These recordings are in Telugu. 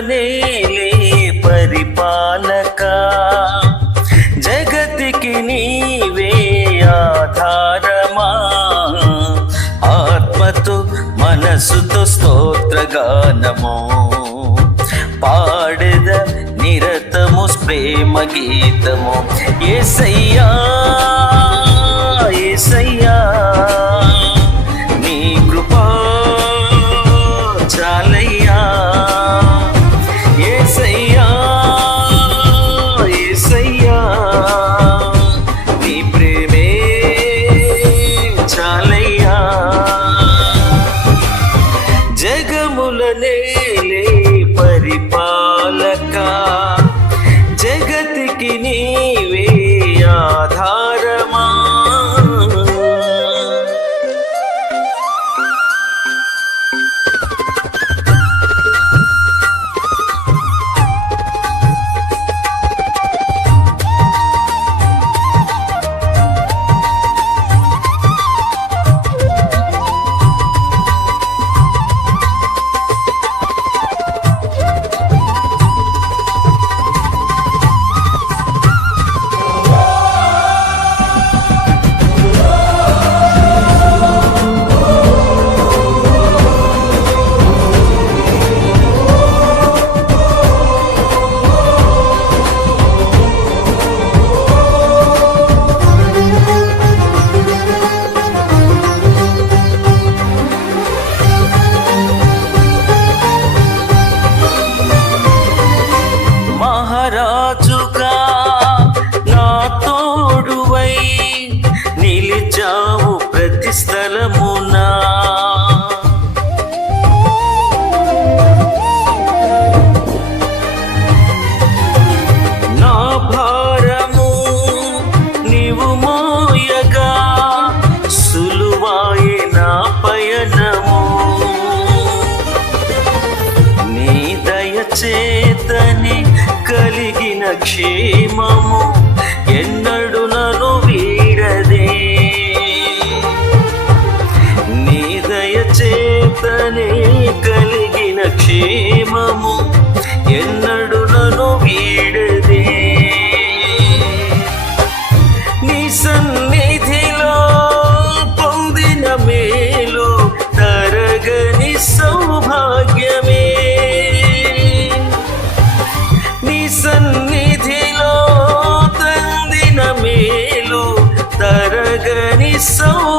నేలే పరిపాలక జగతికి నీవే ఆధారమా ఆత్మతో మనసుతో స్తోత్రగానము పాడద నిరతము ప్రేమ గీతము ఏసయ్యా క్షేమము ఎన్నడు నను వీడదే. నీ దయచేతని కలిగిన క్షేమము ఎన్నడు నను వీడదే. నీ సన్నిధిలో పొందిన మేలు తరగని సౌభాగ్యమే తరగని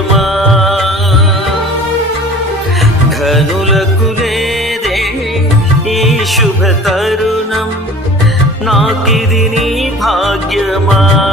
భాగ్యమా ఘనులకు లేదే ఈ శుభ తరుణం. నాకిది నీ భాగ్యమా?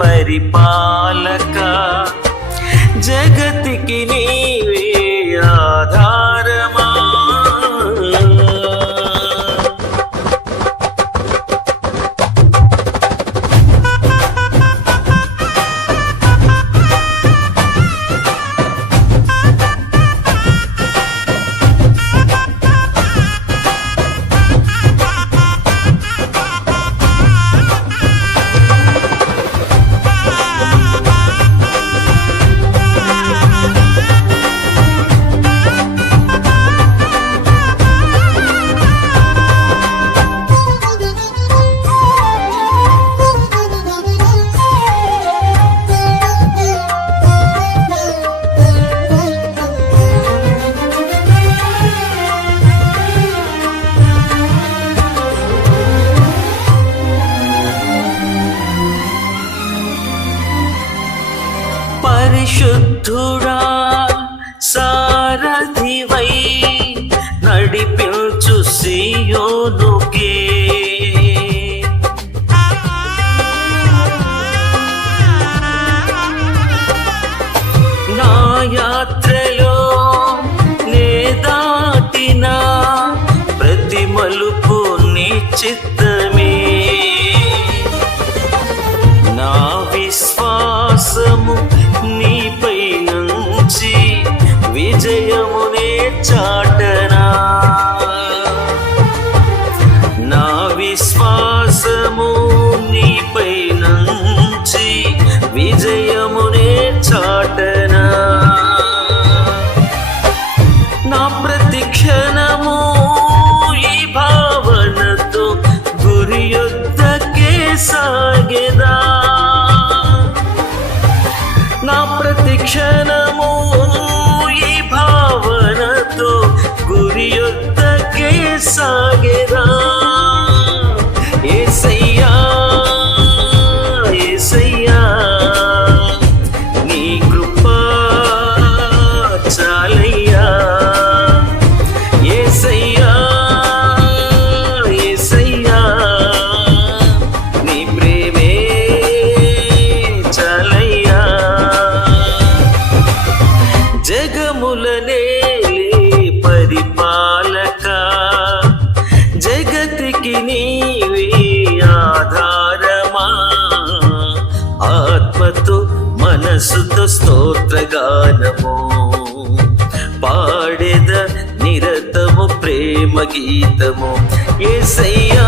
పరిపాలక జగతికి నీవే పరిశుద్ధుడా సారథివై నడిపించు సియోనుకే. నా యాత్రలో నే దాటిన ప్రతి మలుపు నీ చిత్తమే చాటనా? నా విశ్వాసము నీపై నుంచి విజయమునే చాటనా? నా ప్రతి క్షణము ఈ భావనతో గురి యొద్దకే సాగెదా? నా ప్రతి క్షణము సాగెదా? ఏసయ్యా ఏసయ్యా నీ కృపా చాలయ్యా. ఏసయ్యా ఏసయ్యా నీ ప్రేమే చాలయ్యా. జగముల నేలే మనసుతో స్తోత్రగానము పాడెద నిరతము ప్రేమ గీతము. ఏసయ్యా